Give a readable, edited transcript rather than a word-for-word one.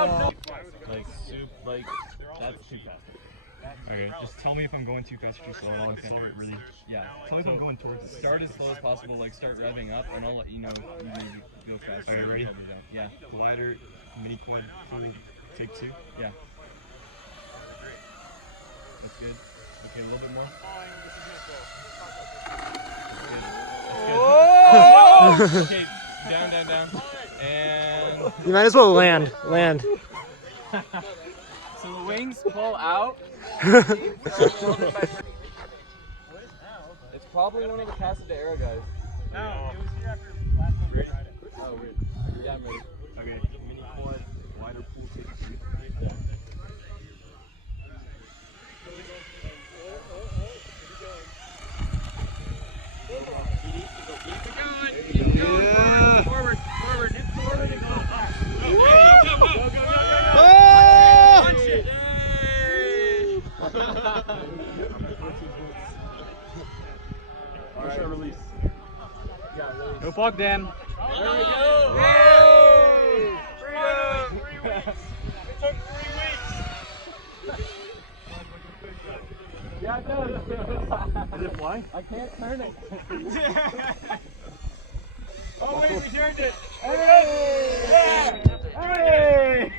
Like soup, like that's too fast. Okay, just tell me if I'm going too fast or too slow. I'll slow it really. Yeah. Tell me if I'm going towards it. Start as slow as possible. Like start revving up, and I'll let you know you need to go faster. Are you ready? Yeah. Glider, mini quad, full, take 2. Yeah. That's good. Okay, a little bit more. That's good. Okay, down, down, down. And You might as well land. so the wings pull out. It's probably one of the Casa de Era guys. No, it was here after last time we tried it. Oh, weird. Yeah, I'm ready. Okay, mini quad, glider, pool, take 2. Keep going. Forward. Hit forward and go. Go. Punch it. All right, release. No fog dam. There we go. Hey! 3 weeks. It took 3 weeks. Yeah, it does. Did it fly? I can't turn it. Oh wait, we turned it. Hey! Yeah. Hey!